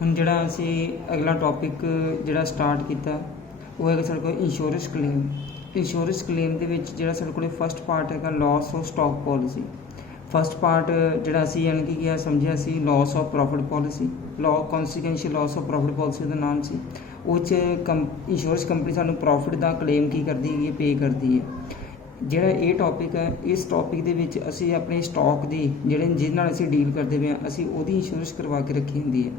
ਹੁਣ ਜਿਹੜਾ ਅਸੀਂ ਅਗਲਾ ਟੌਪਿਕ ਜਿਹੜਾ ਸਟਾਰਟ ਕੀਤਾ ਉਹ ਹੈਗਾ ਸਾਡੇ ਕੋਲ ਇੰਸ਼ੋਰੈਂਸ ਕਲੇਮ। ਇੰਸ਼ੋਰੈਂਸ ਕਲੇਮ ਦੇ ਵਿੱਚ ਜਿਹੜਾ ਸਾਡੇ ਕੋਲ ਫਸਟ ਪਾਰਟ ਹੈਗਾ loss of stock policy. First part ਜਿਹੜਾ ਅਸੀਂ ਯਾਨੀ ਕਿ ਕੀ ਸਮਝਿਆ ਸੀ loss of profit policy, consequential loss of profit policy ਦਾ ਨਾਮ ਸੀ। ਉਹ 'ਚ ਇੰਸ਼ੋਰੈਂਸ ਕੰਪਨੀ ਸਾਨੂੰ ਪ੍ਰੋਫਿਟ ਦਾ ਕਲੇਮ ਕੀ ਕਰਦੀ ਹੈਗੀ, ਪੇ ਕਰਦੀ ਹੈ। ਜਿਹੜਾ ਇਹ ਟੌਪਿਕ ਹੈ, ਇਸ ਟੌਪਿਕ ਦੇ ਵਿੱਚ ਅਸੀਂ ਆਪਣੇ ਸਟਾਕ ਦੀ ਜਿਹਦੇ ਨਾਲ ਅਸੀਂ ਡੀਲ ਕਰਦੇ ਪਏ ਹਾਂ, ਅਸੀਂ ਉਹਦੀ ਇੰਸ਼ੋਰੈਂਸ ਕਰਵਾ ਕੇ ਰੱਖੀ ਹੁੰਦੀ ਹੈ।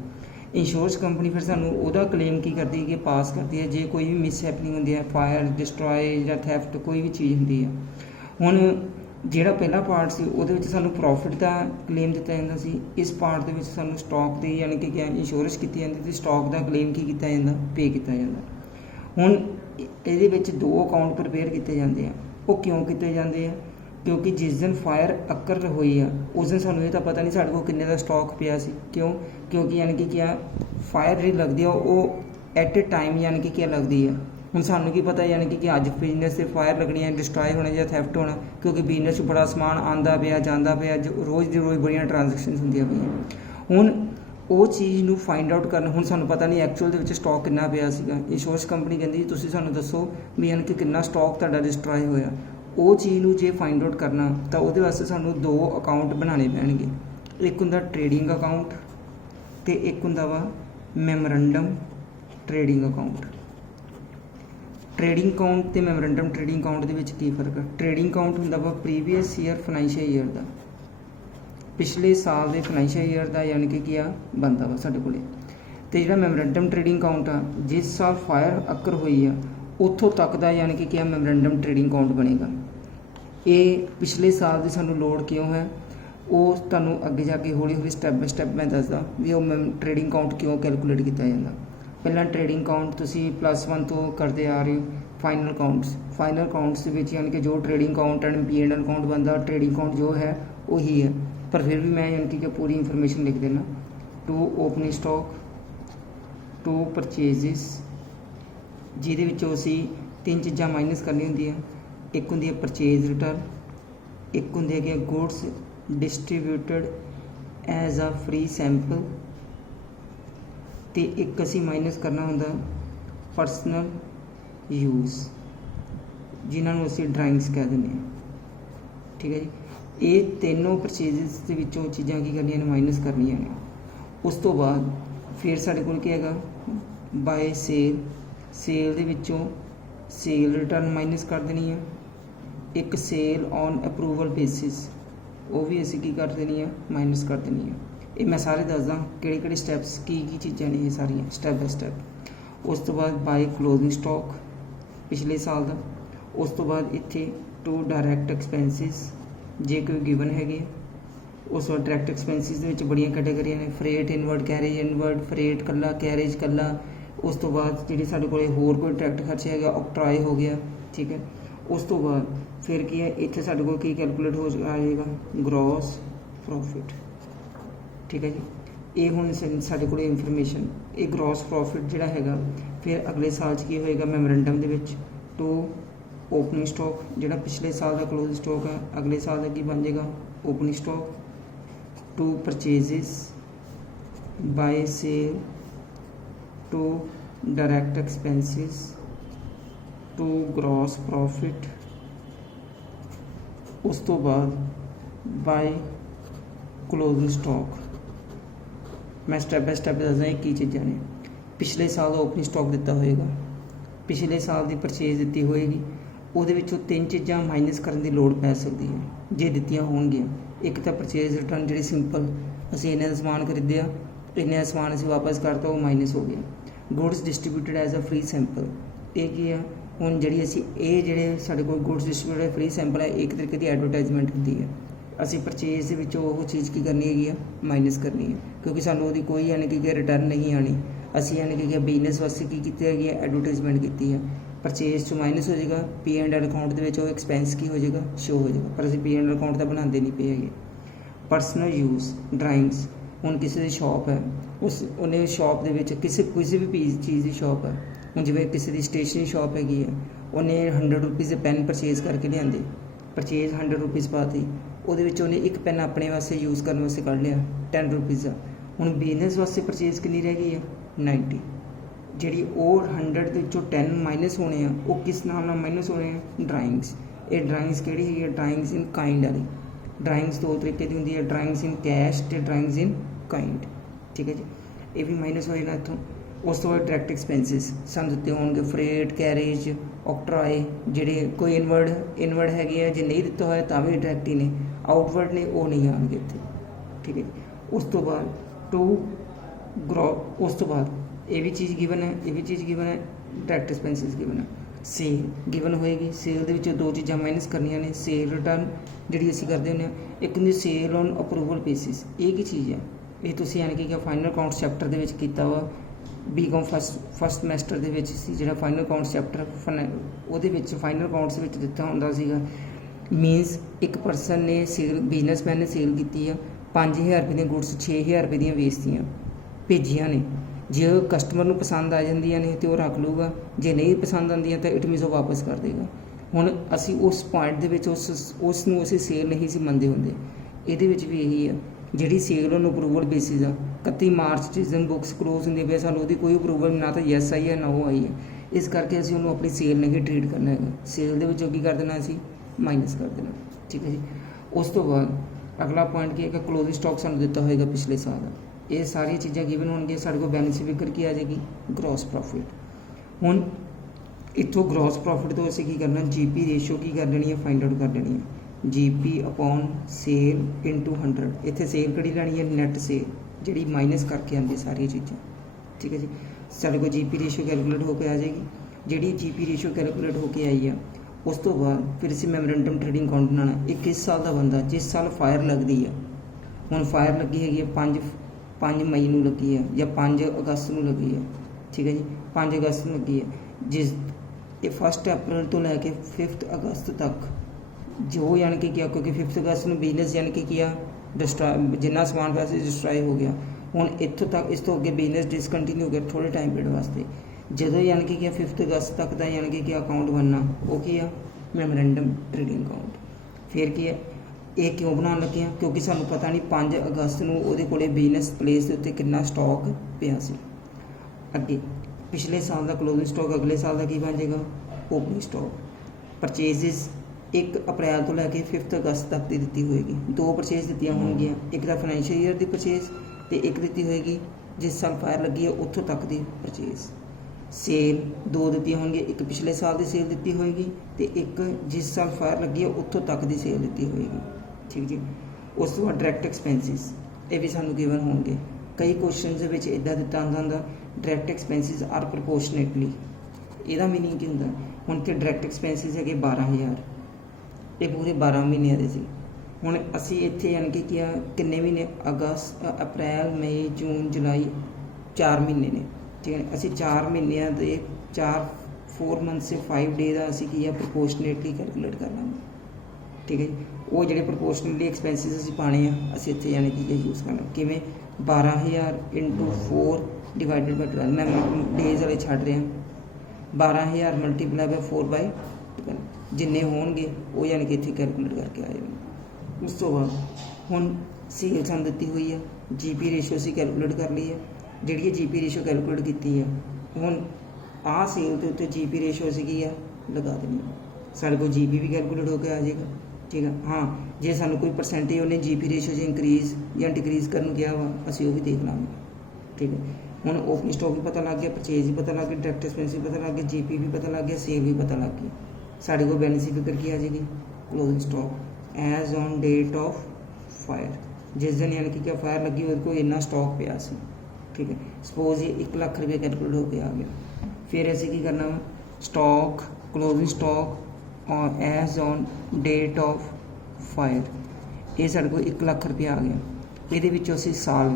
ਇੰਸ਼ੋਰੈਂਸ ਕੰਪਨੀ ਫਿਰ ਸਾਨੂੰ ਉਹਦਾ ਕਲੇਮ ਕੀ ਕਰਦੀ ਹੈ ਕਿ ਪਾਸ ਕਰਦੀ ਹੈ ਜੇ ਕੋਈ ਵੀ ਮਿਸ ਹੈਪਨਿੰਗ ਹੁੰਦੀ ਹੈ, ਫਾਇਰ, ਡਿਸਟਰੋਏ ਜਾਂ ਥੈਫਟ, ਕੋਈ ਵੀ ਚੀਜ਼ ਹੁੰਦੀ ਹੈ। ਹੁਣ ਜਿਹੜਾ ਪਹਿਲਾ ਪਾਰਟ ਸੀ ਉਹਦੇ ਵਿੱਚ ਸਾਨੂੰ ਪ੍ਰੋਫਿਟ ਦਾ ਕਲੇਮ ਦਿੱਤਾ ਜਾਂਦਾ ਸੀ। ਇਸ ਪਾਰਟ ਦੇ ਵਿੱਚ ਸਾਨੂੰ ਸਟਾਕ ਦੀ ਯਾਨੀ ਕਿ ਇੰਸ਼ੋਰੈਂਸ ਕੀਤੀ ਜਾਂਦੀ ਸੀ, ਸਟਾਕ ਦਾ ਕਲੇਮ ਕੀ ਕੀਤਾ ਜਾਂਦਾ, ਪੇ ਕੀਤਾ ਜਾਂਦਾ। ਹੁਣ ਇਹਦੇ ਵਿੱਚ ਦੋ ਅਕਾਊਂਟ ਪ੍ਰਿਪੇਅਰ ਕੀਤੇ ਜਾਂਦੇ ਆ। ਉਹ ਕਿਉਂ ਕੀਤੇ ਜਾਂਦੇ ਆ? ਕਿਉਂਕਿ ਜਿਸ ਦਿਨ ਫਾਇਰ ਅਕਰ ਹੋਈ ਆ ਉਸ ਦਿਨ ਸਾਨੂੰ ਇਹ ਤਾਂ ਪਤਾ ਨਹੀਂ ਸਾਡੇ ਕੋਲ ਕਿੰਨੇ ਦਾ ਸਟਾਕ ਪਿਆ ਸੀ। ਕਿਉਂਕਿ ਯਾਨੀ ਕਿ ਫਾਇਰ ਜਿਹੜੀ ਲੱਗਦੀ ਆ ਉਹ ਐਟ ਏ ਟਾਈਮ ਯਾਨੀ ਕਿ ਲੱਗਦੀ ਆ। ਹੁਣ ਸਾਨੂੰ ਕੀ ਪਤਾ ਯਾਨੀ ਕਿ ਅੱਜ ਬਿਜ਼ਨਸ 'ਤੇ ਫਾਇਰ ਲੱਗਣੀ ਹੈ, ਡਿਸਟਰੋਏ ਹੋਣਾ ਜਾਂ ਥੈਫਟ ਹੋਣਾ, ਕਿਉਂਕਿ ਬਿਜ਼ਨਸ 'ਚ ਬੜਾ ਸਮਾਨ ਆਉਂਦਾ ਪਿਆ ਜਾਂਦਾ ਪਿਆ, ਰੋਜ਼ ਦੀ ਰੋਜ਼ ਬੜੀਆਂ ਟ੍ਰਾਂਜੈਕਸ਼ਨਸ ਹੁੰਦੀਆਂ ਪਈਆਂ। ਹੁਣ ਉਹ ਚੀਜ਼ ਨੂੰ ਫਾਈਂਡ ਆਊਟ ਕਰਨਾ, ਹੁਣ ਸਾਨੂੰ ਪਤਾ ਨਹੀਂ ਐਕਚੁਅਲ ਦੇ ਵਿੱਚ ਸਟਾਕ ਕਿੰਨਾ ਪਿਆ ਸੀਗਾ। ਇੰਸ਼ੋਰੈਂਸ ਕੰਪਨੀ ਕਹਿੰਦੀ ਤੁਸੀਂ ਸਾਨੂੰ ਦੱਸੋ ਵੀ ਯਾਨੀ ਕਿ ਕਿੰਨਾ ਸਟਾਕ ਤੁਹਾਡਾ ਡਿਸਟਰੋਏ ਹੋਇਆ। ਉਹ ਚੀਜ਼ ਨੂੰ ਜੇ ਫਾਈਂਡ ਆਊਟ ਕਰਨਾ ਤਾਂ ਉਹਦੇ ਵਾਸਤੇ ਸਾਨੂੰ ਦੋ ਅਕਾਊਂਟ ਬਣਾਉਣੇ ਪੈਣਗੇ। ਇੱਕ ਹੁੰਦਾ ਟ੍ਰੇਡਿੰਗ ਅਕਾਊਂਟ ਅਤੇ ਇੱਕ ਹੁੰਦਾ ਵਾ memorandum trading account. Trading account ਅਤੇ ਮੈਮੋਰੰਡਮ ਟ੍ਰੇਡਿੰਗ ਅਕਾਊਂਟ ਦੇ ਵਿੱਚ ਕੀ ਫਰਕ ਹੈ? ਟ੍ਰੇਡਿੰਗ ਅਕਾਊਂਟ ਹੁੰਦਾ ਵਾ ਪ੍ਰੀਵੀਅਸ ਈਅਰ ਫਾਈਨੈਂਸ਼ੀਅਲ ਈਅਰ ਦਾ, ਪਿਛਲੇ ਸਾਲ ਦੇ ਫਾਈਨੈਂਸ਼ੀਅਲ ਈਅਰ ਦਾ ਯਾਨੀ ਕਿ ਬਣਦਾ ਵਾ ਸਾਡੇ ਕੋਲ। ਅਤੇ ਜਿਹੜਾ ਮੈਮੋਰੰਡਮ ਟ੍ਰੇਡਿੰਗ ਅਕਾਊਂਟ ਆ, ਜਿਸ ਸਾਲ ਫਾਇਰ ਅਕਰ ਹੋਈ ਆ ਉੱਥੋਂ ਤੱਕ ਦਾ ਯਾਨੀ ਕਿ ਮੈਮੋਰੰਡਮ ਟ੍ਰੇਡਿੰਗ ਅਕਾਊਂਟ ਬਣੇਗਾ। ਇਹ ਪਿਛਲੇ ਸਾਲ ਦੀ ਸਾਨੂੰ ਲੋੜ ਕਿਉਂ ਹੈ ਉਹ ਤੁਹਾਨੂੰ ਅੱਗੇ ਜਾ ਕੇ ਹੌਲੀ ਹੌਲੀ ਸਟੈਪ ਬਾਈ ਸਟੈਪ ਮੈਂ ਦੱਸਦਾ ਵੀ ਉਹ ਟ੍ਰੇਡਿੰਗ ਅਕਾਊਂਟ ਕਿਉਂ ਕੈਲਕੂਲੇਟ ਕੀਤਾ ਜਾਂਦਾ। ਪਹਿਲਾਂ ਟ੍ਰੇਡਿੰਗ ਅਕਾਊਂਟ ਤੁਸੀਂ +1 ਤੋਂ ਕਰਦੇ ਆ ਰਹੇ ਹੋ। ਫਾਈਨਲ ਅਕਾਊਂਟਸ ਦੇ ਵਿੱਚ ਯਾਨੀ ਕਿ ਜੋ trading account and P&L account ਬਣਦਾ, ਟ੍ਰੇਡਿੰਗ ਅਕਾਊਂਟ ਜੋ ਹੈ ਉਹੀ ਹੈ, ਪਰ ਫਿਰ ਵੀ ਮੈਂ ਯਾਨੀ ਕਿ ਪੂਰੀ ਇਨਫੋਰਮੇਸ਼ਨ ਲਿਖ ਦੇਣਾ। ਟੂ ਓਪਨਿੰਗ ਸਟਾਕ, ਟੂ ਪਰਚੇਜ਼ਿਸ, ਜਿਹਦੇ ਵਿੱਚੋਂ ਅਸੀਂ ਤਿੰਨ ਚੀਜ਼ਾਂ ਮਾਈਨਸ ਕਰਨੀ ਹੁੰਦੀਆਂ। ਇੱਕ ਹੁੰਦੀ ਹੈ ਪਰਚੇਜ਼ ਰਿਟਰਨ, ਇੱਕ ਹੁੰਦੀ ਹੈ goods distributed as a free sample, ਅਤੇ ਇੱਕ ਅਸੀਂ ਮਾਈਨਸ ਕਰਨਾ ਹੁੰਦਾ ਪਰਸਨਲ ਯੂਜ਼, ਜਿਨ੍ਹਾਂ ਨੂੰ ਅਸੀਂ ਡਰਾਇੰਗਸ ਕਹਿ ਦਿੰਦੇ ਹਾਂ। ਠੀਕ ਹੈ ਜੀ, ਇਹ ਤਿੰਨੋਂ ਪਰਚੇਜ਼ਿਸ ਦੇ ਵਿੱਚੋਂ ਚੀਜ਼ਾਂ ਕੀ ਕਰਨੀਆਂ ਨੇ, ਮਾਈਨਸ ਕਰਨੀਆਂ ਨੇ। ਉਸ ਤੋਂ ਬਾਅਦ ਫਿਰ ਸਾਡੇ ਕੋਲ ਕੀ ਹੈਗਾ, ਬਾਏ ਸੇਲ ਦੇ ਵਿੱਚੋਂ ਸੇਲ ਰਿਟਰਨ ਮਾਈਨਸ ਕਰ ਦੇਣੀ ਹੈ। ਇੱਕ ਸੇਲ ਔਨ ਅਪਰੂਵਲ ਬੇਸਿਸ, ਉਹ ਵੀ ਅਸੀਂ ਕੀ ਕਰ ਦੇਣੀ ਆ, ਮਾਈਨਸ ਕਰ ਦੇਣੀ ਆ। ਇਹ ਮੈਂ ਸਾਰੇ ਦੱਸਦਾ ਕਿਹੜੇ ਸਟੈਪਸ, ਕੀ ਚੀਜ਼ਾਂ ਨੇ ਇਹ ਸਾਰੀਆਂ ਸਟੈਪ ਬਾਈ ਸਟੈਪ। ਉਸ ਤੋਂ ਬਾਅਦ ਬਾਏ ਕਲੋਜ਼ਿੰਗ ਸਟਾਕ ਪਿਛਲੇ ਸਾਲ ਦਾ। ਉਸ ਤੋਂ ਬਾਅਦ ਇੱਥੇ ਟੂ ਡਾਇਰੈਕਟ ਐਕਸਪੈਂਸਿਸ ਜੇ ਕੋਈ ਗਿਵਨ ਹੈਗੇ। ਉਸ ਤੋਂ ਡਾਇਰੈਕਟ ਐਕਸਪੈਂਸਿਸ ਦੇ ਵਿੱਚ ਬੜੀਆਂ ਕੈਟਾਗਰੀਆਂ ਨੇ, fret inward, carriage inward, fret ਕੱਲਾ, ਕੈਰੇਜ ਕੱਲਾ। ਉਸ ਤੋਂ ਬਾਅਦ ਜਿਹੜੀ ਸਾਡੇ ਕੋਲ ਹੋਰ ਕੋਈ ਡਾਇਰੈਕਟ ਖਰਚਾ ਹੈਗਾ ਓਕਟਰਾਏ ਹੋ ਗਿਆ। ਠੀਕ ਹੈ, ਉਸ ਤੋਂ ਬਾਅਦ ਫਿਰ ਕੀ ਹੈ, ਇੱਥੇ ਸਾਡੇ ਕੋਲ ਕੀ ਕੈਲਕੂਲੇਟ ਹੋ ਜਾਏਗਾ, ਗ੍ਰੋਸ ਪ੍ਰੋਫਿਟ। ਠੀਕ ਹੈ ਜੀ, ਇਹ ਹੁਣ ਸਾਡੇ ਕੋਲ ਇਨਫੋਰਮੇਸ਼ਨ, ਇਹ ਗ੍ਰੋਸ ਪ੍ਰੋਫਿਟ ਜਿਹੜਾ ਹੈਗਾ ਫਿਰ ਅਗਲੇ ਸਾਲ 'ਚ ਕੀ ਹੋਏਗਾ, ਮੈਮੋਰੰਡਮ ਦੇ ਵਿੱਚ ਟੂ ਓਪਨਿੰਗ ਸਟਾਕ, ਜਿਹੜਾ ਪਿਛਲੇ ਸਾਲ ਦਾ ਕਲੋਜ਼ ਸਟਾਕ ਹੈ ਅਗਲੇ ਸਾਲ ਦਾ ਕੀ ਬਣ ਜਾਏਗਾ, opening stock. To purchases by sale, to direct expenses, to gross profit. ਉਸ ਤੋਂ ਬਾਅਦ ਬਾਏ ਕਲੋਜ਼ਿੰਗ ਸਟਾਕ। ਮੈਂ ਸਟੈਪ ਬਾਈ ਸਟੈਪ ਦੱਸਦਾ ਇਹ ਕੀ ਚੀਜ਼ਾਂ ਨੇ। ਪਿਛਲੇ ਸਾਲ ਦਾ ਓਪਨਿੰਗ ਸਟਾਕ ਦਿੱਤਾ ਹੋਏਗਾ, ਪਿਛਲੇ ਸਾਲ ਦੀ ਪਰਚੇਜ਼ ਦਿੱਤੀ ਹੋਏਗੀ, ਉਹਦੇ ਵਿੱਚੋਂ ਤਿੰਨ ਚੀਜ਼ਾਂ ਮਾਈਨਸ ਕਰਨ ਦੀ ਲੋੜ ਪੈ ਸਕਦੀ ਹੈ ਜੇ ਦਿੱਤੀਆਂ ਹੋਣਗੀਆਂ। ਇੱਕ ਤਾਂ ਪਰਚੇਜ਼ ਰਿਟਰਨ, ਜਿਹੜੀ ਸਿੰਪਲ ਅਸੀਂ ਇੰਨੇ ਦਾ ਸਮਾਨ ਖਰੀਦਿਆ, ਇੰਨੇ ਦਾ ਸਮਾਨ ਅਸੀਂ ਵਾਪਸ ਕਰਤਾ, ਉਹ ਮਾਈਨਸ ਹੋ ਗਿਆ। Goods distributed as a free sample, ਇਹ ਕੀ ਆ, ਹੁਣ ਜਿਹੜੀ ਅਸੀਂ ਜਿਹੜੇ ਸਾਡੇ ਕੋਲ ਗੁਡਸ ਡਿਸਟਰੀਬਿਊਟਡ ਫ੍ਰੀ ਸੈਂਪਲ ਹੈ, ਇੱਕ ਤਰੀਕੇ ਦੀ ਐਡਵਰਟਾਈਜ਼ਮੈਂਟ ਹੁੰਦੀ ਹੈ। ਅਸੀਂ ਪਰਚੇਜ਼ ਦੇ ਵਿੱਚੋਂ ਉਹ ਚੀਜ਼ ਕੀ ਕਰਨੀ ਹੈਗੀ ਆ, ਮਾਈਨਸ ਕਰਨੀ ਹੈ, ਕਿਉਂਕਿ ਸਾਨੂੰ ਉਹਦੀ ਕੋਈ ਯਾਨੀ ਕਿ ਰਿਟਰਨ ਨਹੀਂ ਆਣੀ। ਅਸੀਂ ਯਾਨੀ ਕਿ ਬਿਜ਼ਨਸ ਵਾਸਤੇ ਕੀ ਕੀਤੀ ਹੈਗੀ ਹੈ, ਐਡਵਰਟਾਈਜ਼ਮੈਂਟ ਕੀਤੀ ਹੈ। ਪਰਚੇਜ਼ 'ਚੋਂ ਮਾਈਨਸ ਹੋ ਜਾਏਗਾ, P&L ਅਕਾਊਂਟ ਦੇ ਵਿੱਚ ਉਹ ਐਕਸਪੈਂਸ ਕੀ ਹੋ ਜਾਏਗਾ, ਸ਼ੋ ਹੋ ਜਾਏਗਾ, ਪਰ ਅਸੀਂ P&L ਅਕਾਊਂਟ ਤਾਂ ਬਣਾਉਂਦੇ ਨਹੀਂ ਪਏ ਹੈਗੇ। ਪਰਸਨਲ ਯੂਜ਼ ਡਰਾਇੰਗਸ, ਹੁਣ ਕਿਸੇ ਦੀ ਸ਼ਾਪ ਹੈ, ਉਹਨੇ ਸ਼ਾਪ ਦੇ ਵਿੱਚ ਕਿਸੇ ਵੀ ਚੀਜ਼ ਦੀ ਸ਼ਾਪ ਹੈ, ਹੁਣ ਜਿਵੇਂ ਕਿਸੇ ਦੀ ਸਟੇਸ਼ਨਰੀ ਸ਼ਾਪ ਹੈਗੀ ਹੈ, ਉਹਨੇ 100 ਰੁਪੀਜ਼ ਦੇ ਪੈਨ ਪਰਚੇਜ਼ ਕਰਕੇ ਲਿਆਂਦੇ, ਪਰਚੇਜ਼ 100 ਰੁਪੀਜ਼ ਪਾਤੀ, ਉਹਦੇ ਵਿੱਚ ਉਹਨੇ ਇੱਕ ਪੈਨ ਆਪਣੇ ਵਾਸਤੇ ਯੂਜ਼ ਕਰਨ ਵਾਸਤੇ ਕੱਢ ਲਿਆ 10 ਰੁਪੀਜ਼ ਦਾ, ਹੁਣ ਬਿਜ਼ਨਸ ਵਾਸਤੇ ਪਰਚੇਜ਼ ਕਿੰਨੀ ਰਹਿ ਗਈ ਹੈ 90। ਜਿਹੜੀ ਉਹ 100 ਦੇ ਵਿੱਚੋਂ 10 ਮਾਈਨਸ ਹੋਣੇ ਆ ਉਹ ਕਿਸ ਨਾਲ ਮਾਈਨਸ ਹੋਣੇ ਆ ਡਰਾਇੰਗਸ। ਇਹ ਡਰਾਇੰਗਸ ਕਿਹੜੀ ਹੈਗੀ ਹੈ ਡਰਾਇੰਗਸ ਇਨ ਕਾइंड ਵਾਲੀ। ਡਰਾਇੰਗਸ ਦੋ ਤਰੀਕੇ ਦੀ ਹੁੰਦੀ ਹੈ ਡਰਾਇੰਗਸ ਇਨ ਕੈਸ਼ ਤੇ ਡਰਾਇੰਗਸ ਇਨ ਕਾइंड। ਠੀਕ ਹੈ ਜੀ ਇਹ ਵੀ ਮਾਈਨਸ ਹੋ ਜਾਣਾ ਇੱਥੋਂ। ਉਸ ਤੋਂ ਬਾਅਦ ਡਾਇਰੈਕਟ ਐਕਸਪੈਂਸਿਸ ਸਾਨੂੰ ਦਿੱਤੇ ਹੋਣਗੇ ਫਰੇਟ ਕੈਰੇਜ ਆਕਟਰਾਏ ਜਿਹੜੇ ਕੋਈ ਇਨਵਰਡ ਹੈਗੇ ਆ ਜੇ ਨਹੀਂ ਦਿੱਤਾ ਹੋਇਆ ਤਾਂ ਵੀ ਡਾਇਰੈਕਟ ਹੀ ਨੇ ਆਊਟਵਰਡ ਨੇ ਉਹ ਨਹੀਂ ਆਉਣਗੇ ਇੱਥੇ। ਠੀਕ ਹੈ ਜੀ ਉਸ ਤੋਂ ਬਾਅਦ ਉਸ ਤੋਂ ਬਾਅਦ ਇਹ ਵੀ ਚੀਜ਼ ਗਿਵਨ ਹੈ ਇਹ ਵੀ ਚੀਜ਼ ਗਿਵਨ ਹੈ ਡਾਇਰੈਕਟ ਐਕਸਪੈਂਸਿਸ ਗਿਵਨ ਹੈ। ਸੇਲ ਗਿਵਨ ਹੋਏਗੀ ਸੇਲ ਦੇ ਵਿੱਚੋਂ ਦੋ ਚੀਜ਼ਾਂ ਮਾਈਨਸ ਕਰਨੀਆਂ ਨੇ ਸੇਲ ਰਿਟਰਨ ਜਿਹੜੀ ਅਸੀਂ ਕਰਦੇ ਹੁੰਦੇ ਹਾਂ ਇੱਕ ਹੁੰਦੀ ਸੇਲ ਔਨ ਅਪਰੂਵਲ ਬੇਸਿਸ। ਇਹ ਕੀ ਚੀਜ਼ ਹੈ ਇਹ ਤੁਸੀਂ ਯਾਨੀ ਕਿ ਫਾਈਨਲ ਅਕਾਊਂਟਸ ਚੈਪਟਰ ਦੇ ਵਿੱਚ ਕੀਤਾ ਵਾ ਬੀਕੌਮ ਫਸਟ ਸਮੈਸਟਰ ਦੇ ਵਿੱਚ ਸੀ ਜਿਹੜਾ ਫਾਈਨਲ ਅਕਾਊਂਟਸ ਚੈਪਟਰ ਉਹਦੇ ਵਿੱਚ ਫਾਈਨਲ ਅਕਾਊਂਟਸ ਵਿੱਚ ਦਿੱਤਾ ਹੁੰਦਾ ਸੀਗਾ। ਮੀਨਸ ਇੱਕ ਪਰਸਨ ਨੇ ਸੇਲ ਬਿਜ਼ਨਸਮੈਨ ਨੇ ਸੇਲ ਕੀਤੀ ਆ 5000 ਰੁਪਏ ਦੀਆਂ ਗੁੱਡਸ 6000 ਰੁਪਏ ਦੀਆਂ ਵੇਚਤੀਆਂ ਭੇਜੀਆਂ ਨੇ। ਜੇ ਕਸਟਮਰ ਨੂੰ ਪਸੰਦ ਆ ਜਾਂਦੀਆਂ ਨੇ ਤਾਂ ਉਹ ਰੱਖ ਲੂਗਾ ਜੇ ਨਹੀਂ ਪਸੰਦ ਆਉਂਦੀਆਂ ਤਾਂ ਇਟ ਮੀਨਸ ਉਹ ਵਾਪਸ ਕਰ ਦੇਗਾ। ਹੁਣ ਅਸੀਂ ਉਸ ਪੁਆਇੰਟ ਦੇ ਵਿੱਚ ਉਸ ਨੂੰ ਅਸੀਂ ਸੇਲ ਨਹੀਂ ਸੀ ਮੰਨਦੇ ਹੁੰਦੇ। ਇਹਦੇ ਵਿੱਚ ਵੀ ਇਹੀ ਆ ਜਿਹੜੀ ਸੇਲ ਉਹਨੂੰ ਅਪਰੂਵਲ ਬੇਸਿਸ ਆ 31 ਮਾਰਚ ਜਿਸ ਦਿਨ ਬੁੱਕਸ ਕਲੋਜ਼ ਹੁੰਦੀ ਪਈ ਸਾਨੂੰ ਉਹਦੀ ਕੋਈ ਅਪਰੂਵਲ ਨਾ ਤਾਂ ਯੈਸ ਆਈ ਹੈ ਨਾ ਉਹ ਆਈ ਹੈ। ਇਸ ਕਰਕੇ ਅਸੀਂ ਉਹਨੂੰ ਆਪਣੀ ਸੇਲ ਨਹੀਂ ਟਰੀਟ ਕਰਨਾ ਹੈਗਾ। ਸੇਲ ਦੇ ਵਿੱਚੋਂ ਕੀ ਕਰ ਦੇਣਾ ਅਸੀਂ ਮਾਈਨਸ ਕਰ ਦੇਣਾ। ਠੀਕ ਹੈ ਜੀ ਉਸ ਤੋਂ ਬਾਅਦ ਅਗਲਾ ਪੁਆਇੰਟ ਕੀ ਹੈ ਕਿ ਕਲੋਜ਼ਿੰਗ ਸਟਾਕ ਸਾਨੂੰ ਦਿੱਤਾ ਹੋਏਗਾ ਪਿਛਲੇ ਸਾਲ ਦਾ। ਇਹ ਸਾਰੀਆਂ ਚੀਜ਼ਾਂ ਗਿਵਨ ਹੋਣਗੀਆਂ ਸਾਡੇ ਕੋਲ ਬੈਲੈਂਸ ਫਿਗਰ ਕੀ ਆ ਜਾਏਗੀ ਗ੍ਰੋਸ ਪ੍ਰੋਫਿਟ। ਹੁਣ ਇੱਥੋਂ ਗ੍ਰੋਸ ਪ੍ਰੋਫਿਟ ਤੋਂ ਅਸੀਂ ਕੀ ਕਰਨਾ ਜੀਪੀ ਰੇਸ਼ੋ ਕੀ ਕਰ ਲੈਣੀ ਹੈ ਫਾਈਂਡ ਆਊਟ ਕਰ ਲੈਣੀ ਹੈ ਜੀਪੀ ਅਪੋਨ ਸੇਲ ਇਨਟੂ 100। ਇੱਥੇ ਸੇਲ ਕਿਹੜੀ ਲੈਣੀ ਹੈ ਨੈਟ ਸੇਲ ਜਿਹੜੀ ਮਾਈਨਸ ਕਰਕੇ ਆਉਂਦੀ ਸਾਰੀਆਂ ਚੀਜ਼ਾਂ। ਠੀਕ ਹੈ ਜੀ ਸਾਡੇ ਕੋਲ ਜੀਪੀ ਰੇਸ਼ੋ ਕੈਲਕੂਲੇਟ ਹੋ ਕੇ ਆ ਜਾਏਗੀ। ਜਿਹੜੀ ਜੀਪੀ ਰੇਸ਼ੋ ਕੈਲਕੂਲੇਟ ਹੋ ਕੇ ਆਈ ਆ ਉਸ ਤੋਂ ਬਾਅਦ ਫਿਰ ਅਸੀਂ ਮੈਮੋਰੈਂਡਮ ਟ੍ਰੇਡਿੰਗ ਅਕਾਊਂਟ ਬਣਾਉਣਾ। ਇਹ ਕਿਸ ਸਾਲ ਦਾ ਬੰਦਾ ਜਿਸ ਸਾਲ ਫਾਇਰ ਲੱਗਦੀ ਆ। ਹੁਣ ਫਾਇਰ ਲੱਗੀ ਹੈਗੀ ਹੈ 5 ਮਈ ਨੂੰ ਲੱਗੀ ਹੈ ਜਾਂ 5 ਅਗਸਤ ਨੂੰ ਲੱਗੀ ਹੈ। ਠੀਕ ਹੈ ਜੀ 5 ਅਗਸਤ ਨੂੰ ਲੱਗੀ ਹੈ ਜਿਸ ਇਹ 1 ਅਪ੍ਰੈਲ ਤੋਂ ਲੈ ਕੇ 5 ਅਗਸਤ ਤੱਕ ਜੋ ਯਾਨੀ ਕਿ ਕਿਆ ਕਿਉਂਕਿ 5 ਅਗਸਤ ਨੂੰ ਬਿਜ਼ਨਸ ਯਾਨੀ ਕਿ ਕਿਆ ਡਿਸਟਰੋਏ ਜਿੰਨਾ ਸਮਾਨ ਪੈਸੇ ਡਿਸਟਰੋਏ ਹੋ ਗਿਆ। ਹੁਣ ਇੱਥੋਂ ਤੱਕ ਇਸ ਤੋਂ ਅੱਗੇ ਬਿਜ਼ਨਸ ਡਿਸਕੰਟੀਨਿਊ ਹੋ ਗਿਆ ਥੋੜ੍ਹੇ ਟਾਈਮ ਪੀਰੀਅਡ ਵਾਸਤੇ। ਜਦੋਂ ਯਾਨੀ ਕਿ 5 ਅਗਸਤ ਤੱਕ ਦਾ ਯਾਨੀ ਕਿ ਅਕਾਊਂਟ ਬਣਨਾ ਉਹ ਕੀ ਆ ਮੈਮੋਰੈਂਡਮ ਟ੍ਰੇਡਿੰਗ ਅਕਾਊਂਟ। ਫਿਰ ਕੀ ਹੈ ਇਹ ਕਿਉਂ ਬਣਾਉਣ ਲੱਗੇ ਆ ਕਿਉਂਕਿ ਸਾਨੂੰ ਪਤਾ ਨਹੀਂ 5 ਅਗਸਤ ਨੂੰ ਉਹਦੇ ਕੋਲੇ ਬਿਜ਼ਨਸ ਪਲੇਸ ਦੇ ਉੱਤੇ ਕਿੰਨਾ ਸਟਾਕ ਪਿਆ ਸੀ। ਅੱਗੇ ਪਿਛਲੇ ਸਾਲ ਦਾ ਕਲੋਜ਼ਿੰਗ ਸਟਾਕ ਅਗਲੇ ਸਾਲ ਦਾ ਕੀ ਬਣ ਜਾਏਗਾ ਓਪਨਿੰਗ ਸਟਾਕ। ਪਰਚੇਜ਼ਸ 1 ਅਪ੍ਰੈਲ ਤੋਂ ਲੈ ਕੇ 5 ਅਗਸਤ ਤੱਕ ਦੀ ਦਿੱਤੀ ਹੋਏਗੀ। ਦੋ ਪਰਚੇਜ਼ ਦਿੱਤੀਆਂ ਹੋਣਗੀਆਂ ਇੱਕ ਤਾਂ ਫਾਈਨੈਂਸ਼ੀਅਲ ਈਅਰ ਦੀ ਪਰਚੇਜ਼ ਤੇ ਇੱਕ ਦਿੱਤੀ ਹੋਏਗੀ ਜਿਸ ਸਾਲ ਫਾਇਰ ਲੱਗੀ ਹੈ ਉੱਥੋਂ ਤੱਕ ਦੀ ਪਰਚੇਜ਼। ਸੇਲ ਦੋ ਦਿੱਤੀਆਂ ਹੋਣਗੀਆਂ ਇੱਕ ਪਿਛਲੇ ਸਾਲ ਦੀ ਸੇਲ ਦਿੱਤੀ ਹੋਏਗੀ ਤੇ ਇੱਕ ਜਿਸ ਸਾਲ ਫਾਇਰ ਲੱਗੀ ਹੈ ਉੱਥੋਂ ਤੱਕ ਦੀ ਸੇਲ ਦਿੱਤੀ ਹੋਏਗੀ। ਠੀਕ ਜੀ ਉਸ ਤੋਂ ਬਾਅਦ ਡਾਇਰੈਕਟ ਐਕਸਪੈਂਸਿਸ ਇਹ ਵੀ ਸਾਨੂੰ ਗਿਵਨ ਹੋਣਗੇ। ਕਈ ਕੁਐਸਚਨਸ ਦੇ ਵਿੱਚ ਇੱਦਾਂ ਦਿੱਤਾ ਹੁੰਦਾ ਡਾਇਰੈਕਟ ਐਕਸਪੈਂਸਿਸ ਆਰ ਪ੍ਰਪੋਰਸ਼ਨੇਟਲੀ। ਇਹਦਾ ਮੀਨਿੰਗ ਕੀ ਹੁੰਦਾ ਹੁਣ ਤੇ ਡਾਇਰੈਕਟ ਐਕਸਪੈਂਸਿਸ ਹੈਗੇ 12000 ਇਹ ਪੂਰੇ 12 ਮਹੀਨਿਆਂ ਦੇ ਸੀ। ਹੁਣ ਅਸੀਂ ਇੱਥੇ ਯਾਨੀ ਕਿ ਕਿੰਨੇ ਮਹੀਨੇ ਅਗਸਤ ਅਪ੍ਰੈਲ ਮਈ ਜੂਨ ਜੁਲਾਈ 4 ਮਹੀਨੇ ਨੇ। ਠੀਕ ਹੈ ਅਸੀਂ 4 ਮਹੀਨਿਆਂ ਦੇ 4 ਮੰਥ ਸੇ 5 ਡੇ ਦਾ ਅਸੀਂ ਕੀ ਆ ਪ੍ਰਪੋਰਸ਼ਨੇਟਲੀ ਕੈਲਕੂਲੇਟ ਕਰ ਲਾਂਗੇ। ਠੀਕ ਹੈ ਜੀ ਉਹ ਜਿਹੜੇ ਪ੍ਰਪੋਰਸ਼ਨਲੀ ਐਕਸਪੈਂਸਿਸ ਅਸੀਂ ਪਾਣੇ ਆ ਅਸੀਂ ਇੱਥੇ ਯਾਨੀ ਕਿ ਯੂਜ਼ ਕਰਨਾ ਕਿਵੇਂ 12000 × 4 ਡਿਵਾਈਡਡ ਬਾਈ 12 ਮੈਂ ਡੇਜ਼ ਵਾਲੇ ਛੱਡ ਰਿਹਾ 12000 ਮਲਟੀਪਲਾਈ ਬਾਈ 4/12 ਜਿੰਨੇ ਹੋਣਗੇ ਉਹ ਯਾਨੀ ਕਿ ਇੱਥੇ ਕੈਲਕੂਲੇਟ ਕਰਕੇ ਆ ਜਾਣਗੇ। ਉਸ ਤੋਂ ਬਾਅਦ ਹੁਣ ਸੇਲ ਸਾਨੂੰ ਦਿੱਤੀ ਹੋਈ ਹੈ ਜੀਪੀ ਰੇਸ਼ੋ ਅਸੀਂ ਕੈਲਕੂਲੇਟ ਕਰ ਲਈ ਹੈ। ਜਿਹੜੀ ਇਹ ਜੀਪੀ ਰੇਸ਼ੋ ਕੈਲਕੂਲੇਟ ਕੀਤੀ ਹੈ ਹੁਣ ਆਹ ਸੇਲ ਦੇ ਉੱਤੇ ਜੀਪੀ ਰੇਸ਼ੋ ਅਸੀਂ ਕੀ ਆ ਲਗਾ ਦੇਣੀ ਸਾਡੇ ਕੋਲ ਜੀਪੀ ਵੀ ਕੈਲਕੂਲੇਟ ਹੋ ਕੇ ਆ ਜਾਏਗਾ। ਠੀਕ ਹੈ ਹਾਂ ਜੇ ਸਾਨੂੰ ਕੋਈ ਪਰਸੈਂਟੇਜ ਉਹਨੇ ਜੀਪੀ ਰੇਸ਼ੋ 'ਚ ਇੰਕਰੀਜ਼ ਜਾਂ ਡਿਕਰੀਜ਼ ਕਰਨ ਗਿਆ ਵਾ ਅਸੀਂ ਉਹ ਵੀ ਦੇਖ ਲਾਂਗੇ। ਠੀਕ ਹੈ ਹੁਣ ਓਪਨਿੰਗ ਸਟਾਕ ਵੀ ਪਤਾ ਲੱਗ ਗਿਆ ਪਰਚੇਜ਼ ਵੀ ਪਤਾ ਲੱਗ ਗਿਆ ਡਾਇਰੈਕਟ ਐਕਸਪੈਂਸ ਵੀ ਪਤਾ ਲੱਗ ਗਿਆ ਜੀਪੀ ਵੀ ਪਤਾ ਲੱਗ ਗਿਆ ਸੇਲ ਵੀ ਪਤਾ ਲੱਗ ਗਈ। ਸਾਡੇ ਕੋਲ ਬੈਲੈਂਸ ਫਿਗਰ ਕੀ ਆ ਜਾਏਗੀ closing stock as on date of fire ਜਿਸ ਦਿਨ ਯਾਨੀ ਕਿ ਫਾਇਰ ਲੱਗੀ ਉਹਦੇ ਕੋਲ ਇੰਨਾ ਸਟਾਕ ਪਿਆ ਸੀ। ਠੀਕ ਹੈ ਸਪੋਜ਼ ਇਹ 1 ਲੱਖ ਰੁਪਏ ਕੈਲਕੂਲੇਟ ਹੋ ਕੇ ਆ ਗਿਆ। ਫਿਰ ਅਸੀਂ ਕੀ ਕਰਨਾ ਵਾ stock closing stock on as on date of fire ਇਹ ਸਾਡੇ ਕੋਲ 1 ਲੱਖ ਰੁਪਏ ਆ ਗਿਆ। ਇਹਦੇ ਵਿੱਚੋਂ ਅਸੀਂ ਸਾਲ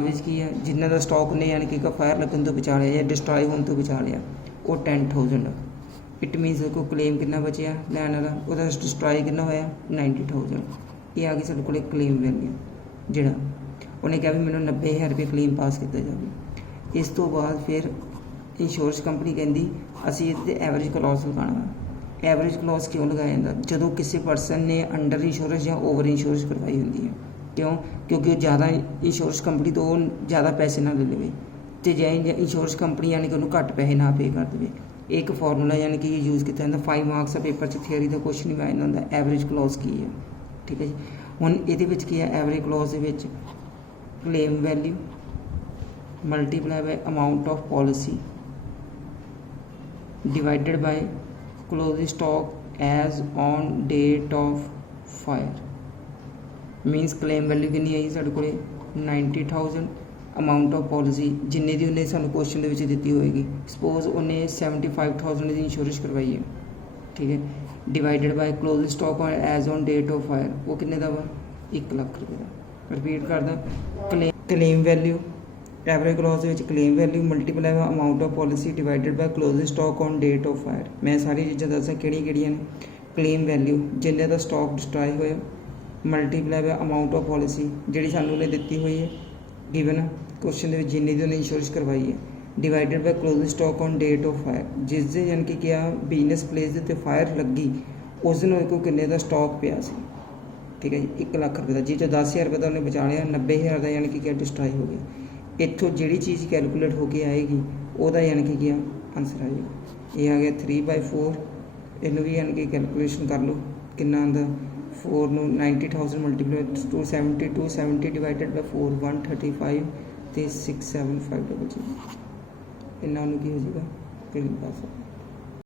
ਵਿੱਚ ਕੀ ਹੈ ਜਿੰਨਾ ਦਾ ਸਟਾਕ ਨੇ ਯਾਨੀ ਕਿ ਫਾਇਰ ਲੱਗਣ ਤੋਂ ਬਚਾ ਲਿਆ ਜਾਂ ਡਿਸਟਰੋਏ ਹੋਣ ਤੋਂ ਬਚਾ ਲਿਆ ਉਹ 10000 ਇਟ ਮੀਨਸ ਕੋਈ ਕਲੇਮ ਕਿੰਨਾ ਬਚਿਆ ਲੈਣ ਵਾਲਾ ਉਹਦਾ ਡਿਸਟਰੋਏ ਕਿੰਨਾ ਹੋਇਆ 90000 ਇਹ ਆ ਗਈ ਸਾਡੇ ਕੋਲ ਕਲੇਮ ਵੈਲਿਊ ਜਿਹੜਾ ਉਹਨੇ ਕਿਹਾ ਵੀ ਮੈਨੂੰ 90000 ਰੁਪਏ ਕਲੇਮ ਪਾਸ ਕੀਤਾ ਜਾਵੇ। ਇਸ ਤੋਂ ਬਾਅਦ ਫਿਰ ਇੰਸ਼ੋਰੈਂਸ ਕੰਪਨੀ ਕਹਿੰਦੀ ਅਸੀਂ ਇਹਦੇ ਐਵਰੇਜ ਕਲੌਜ਼ ਲਗਾਉਣਾ। ਐਵਰੇਜ ਕਲੌਜ਼ ਕਿਉਂ ਲਗਾਇਆ ਜਾਂਦਾ ਜਦੋਂ ਕਿਸੇ ਪਰਸਨ ਨੇ ਅੰਡਰ ਇੰਸ਼ੋਰੈਂਸ ਜਾਂ ਓਵਰ ਇੰਸ਼ੋਰੈਂਸ ਕਰਵਾਈ ਹੁੰਦੀ ਹੈ। क्यों? क्योंकि वो ज़्यादा इंश्योरेंस कंपनी तो ज़्यादा पैसे ना ले लवे, तो जे इंश्योरेंस कंपनी यानी कि उन्होंने घट पैसे ना पे कर दे। एक फॉर्मूला यानी कि यूज़ किया जाता 5 मार्क्स का पेपर च थियरी का क्वेश्चन भी आना होंगे एवरेज क्लॉज की है। ठीक है जी। हुण ये की है एवरेज क्लॉज के claim value multiply by amount of policy divided by closing stock as on date of fire. Minus claim value कितनी आई साढ़े को 90,000 अमाउंट ऑफ पॉलिसी जिन्ने दी उन्हें सानू क्वेश्चन दे विच दित्ती होएगी। सपोज उन्हें 75,000 की इंश्योरेंस करवाई है। ठीक है। Divided by closing stock as on date of fire वो किन्ने दा वा 1 लाख रुपये का। रिपीट करदा claim value average clause claim value multiply by amount of policy divided by closing stock on date of fire. मैं सारी चीज़ां दसा किहड़ियां ने। क्लेम वैल्यू जिन्ने दा स्टॉक डिस्ट्रॉय होया multiply by amount of policy जिहड़ी सानू उन्हें दित्ती हुई है गिवन क्वेश्चन के जिन्नी दी उन्हें इंश्योरेंस करवाई है divided by closing stock on date of fire जिस दिन यानी कि क्या बिजनेस प्लेस के उत्ते फायर लगी उस दिन उन्हें को किन्ने का स्टॉक पिया सी। ठीक है जी। 1 लाख रुपये का जिस 10,000 रुपये का उन्हें बचा लिया 90,000 का यानी कि क्या डिस्ट्रॉय हो गया। इत्थों जिहड़ी चीज़ कैलकुलेट होके आएगी वह यानी कि क्या आंसर आ जाएगा। ये आ गया 3/4 इनू भी यानी कि कैलकुलेशन कर लो कितना आंदा 4 ਨੂੰ 90,000 मल्टीप्लाई 270 270 डिवाइडेड बाय 4 135 ਤੇ 675 इन्हों की हो जाएगा।